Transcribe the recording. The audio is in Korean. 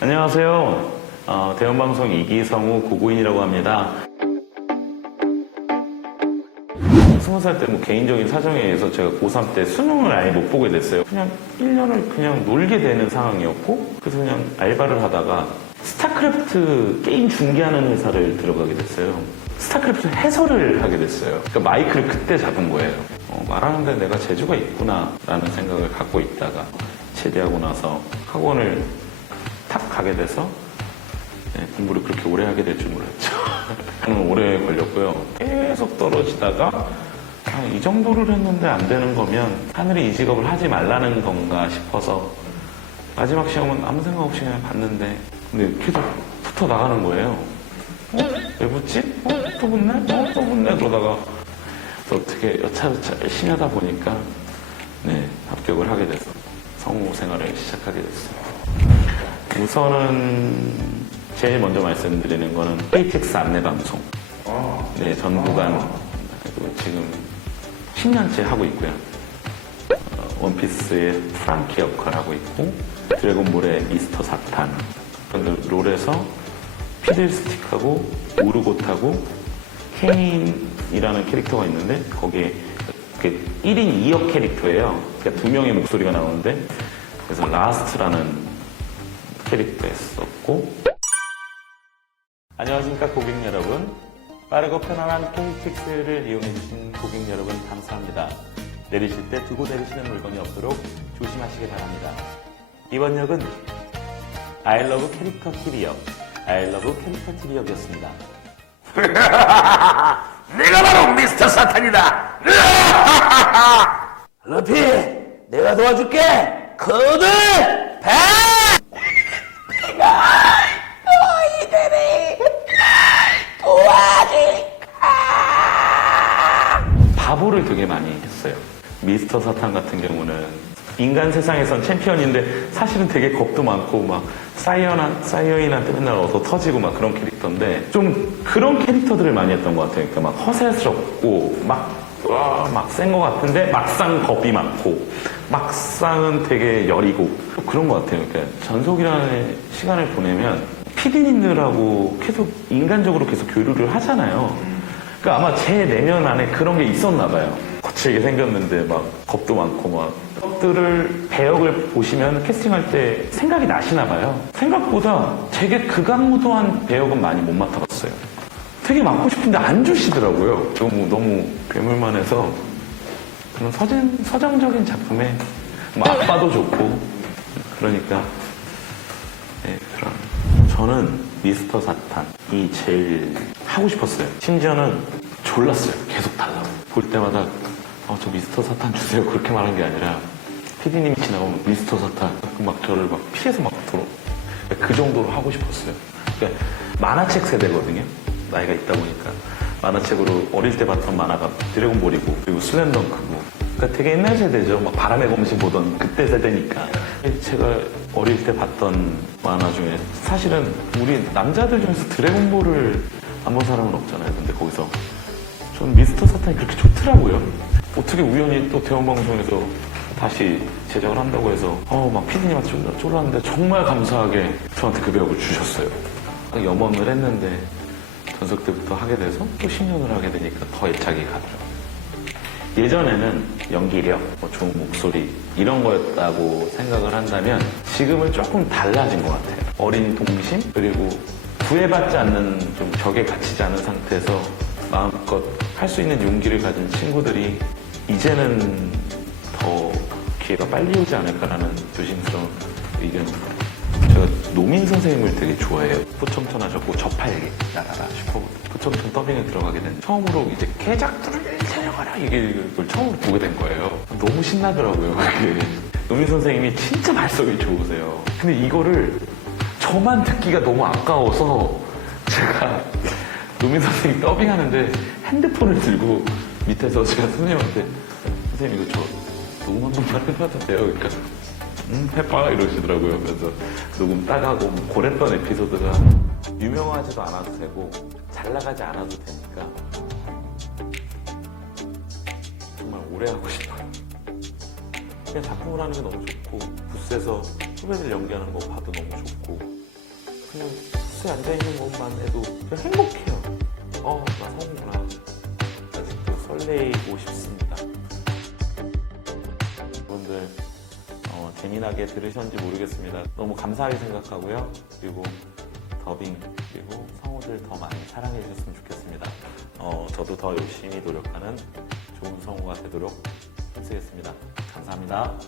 안녕하세요. 어, 대형방송 이기성우 고고인이라고 합니다. 스무 살 때 뭐 개인적인 사정에 의해서 제가 고3 때 수능을 아예 못 보게 됐어요. 그냥 1년을 그냥 놀게 되는 상황이었고, 그래서 그냥 알바를 하다가 스타크래프트 게임 중계하는 회사를 들어가게 됐어요. 스타크래프트 해설을 하게 됐어요. 그러니까 마이크를 그때 잡은 거예요. 어, 말하는데 내가 재주가 있구나라는 생각을 갖고 있다가 제대하고 나서 학원을 탁 가게 돼서 네, 공부를 그렇게 오래 하게 될 줄 몰랐죠. 저는 오래 걸렸고요. 계속 떨어지다가 아, 이 정도를 했는데 안 되는 거면 하늘이 이 직업을 하지 말라는 건가 싶어서 마지막 시험은 아무 생각 없이 그냥 봤는데 근데 계속 붙어 나가는 거예요. 어? 왜 붙지? 어? 또 붙네? 어? 또 붙네? 그러다가 또 어떻게 여차저차 열심히 하다 보니까 네, 합격을 하게 돼서 성우 생활을 시작하게 됐어요. 우선은 제일 먼저 말씀드리는 거는 KTX 안내 방송. 네, 전 구간 그리고 지금 10년째 하고 있고요. 어, 원피스의 프랑키 역할 하고 있고 드래곤볼의 미스터 사탄. 그 롤에서 피들스틱하고 우르고타고 케인이라는 캐릭터가 있는데 거기에 그 1인 2역 캐릭터예요. 그러니까 두 명의 목소리가 나오는데 그래서 라스트라는 캐릭터 했었고 안녕하십니까 고객 여러분 빠르고 편안한 KTX를 이용해주신 고객 여러분 감사합니다 내리실 때 두고 내리시는 물건이 없도록 조심하시기 바랍니다 이번 역은 아이러브 캐릭터 TV역 아이러브 캐릭터 TV역이었습니다 내가 바로 미스터 사탄이다. 러피, 내가 도와줄게. 거들 배. 내가 너희들이 도와줄까. 바보를 되게 많이 했어요. 미스터 사탄 같은 경우는 인간 세상에선 챔피언인데 사실은 되게 겁도 많고 막 사이언한, 사이어인한테 맨날 얻어 터지고 막 그런 캐릭터인데 좀 그런 캐릭터들을 많이 했던 것 같아요. 그러니까 막 허세스럽고 막, 와, 막센 것 같은데 막상 겁이 많고 막상은 되게 여리고 그런 것 같아요. 그러니까 전속이라는 시간을 보내면 피디님들하고 계속 인간적으로 계속 교류를 하잖아요. 그러니까 아마 제 내면 안에 그런 게 있었나 봐요. 거칠게 생겼는데 막 겁도 많고 막 것들을 배역을 보시면 캐스팅할 때 생각이 나시나 봐요. 생각보다 되게 극악무도한 배역은 많이 못 맡아봤어요. 되게 맡고 싶은데 안 주시더라고요. 너무 너무 괴물만해서 그런 서정, 서정적인 작품에 뭐 아빠도 좋고 그러니까 네, 그런. 저는 미스터 사탄이 제일 하고 싶었어요. 심지어는 졸랐어요. 계속 달라고. 볼 때마다 어, 저 미스터 사탄 주세요. 그렇게 말한 게 아니라 PD님이 지나가면 미스터 사탄 막 저를 막 피해서 막 들어. 그 정도로 하고 싶었어요. 그러니까 만화책 세대거든요. 나이가 있다 보니까. 만화책으로 어릴 때 봤던 만화가 드래곤볼이고 그리고 슬램덩크고 그러니까 되게 옛날 세대죠. 막 바람의 검신 보던 그때 세대니까. 제가 어릴 때 봤던 만화 중에 사실은 우리 남자들 중에서 드래곤볼을 안 본 사람은 없잖아요. 근데 거기서 전 미스터 사탄이 그렇게 좋더라고요. 어떻게 우연히 또 대원방송에서 다시 제작을 한다고 해서 어막 피디님한테 쫄- 쫄랐는데 정말 감사하게 저한테 그 배역을 주셨어요. 염원을 했는데 전속 때부터 하게 돼서 또 10년을 하게 되니까 더 애착이 가더라고요. 예전에는 연기력, 뭐 좋은 목소리 이런 거였다고 생각을 한다면 지금은 조금 달라진 것 같아요. 어린 동심 그리고 구애받지 않는 좀 벽에 갇히지 않은 상태에서 마음껏 할 수 있는 용기를 가진 친구들이 이제는 더 기회가 빨리 오지 않을까라는 조심스러운 의견입니다. 제가 노민 선생님을 되게 좋아해요. 포청천하셨고 저팔계 나라라 슈퍼 포청천 더빙에 들어가게 된 처음으로 이제 개작들을 데려가라 이게 이걸 처음으로 보게 된 거예요. 너무 신나더라고요. 그게. 노민 선생님이 진짜 말썽이 좋으세요. 근데 이거를 저만 듣기가 너무 아까워서 제가 노민 선생님 더빙하는데 핸드폰을 들고 밑에서 제가 선생님한테 선생님 이거 저 녹음 한 번만 해봐도 돼요? 그러니까 음, 해봐 이러시더라고요. 그래서 녹음 따가고 뭐 고랬던 에피소드가 유명하지도 않아도 되고 잘 나가지 않아도 되니까 정말 오래 하고 싶어요. 그냥 작품을 하는 게 너무 좋고 부스에서 후배들 연기하는 거 봐도 너무 좋고 그냥 숙소에 앉아 있는 것만 해도 그냥 행복해요. 어, 나 성우구나. 아직도 설레이고 싶습니다. 여러분들, 어, 재미나게 들으셨는지 모르겠습니다. 너무 감사하게 생각하고요. 그리고 더빙, 그리고 성우들 더 많이 사랑해 주셨으면 좋겠습니다. 어, 저도 더 열심히 노력하는 좋은 성우가 되도록 힘쓰겠습니다. 감사합니다.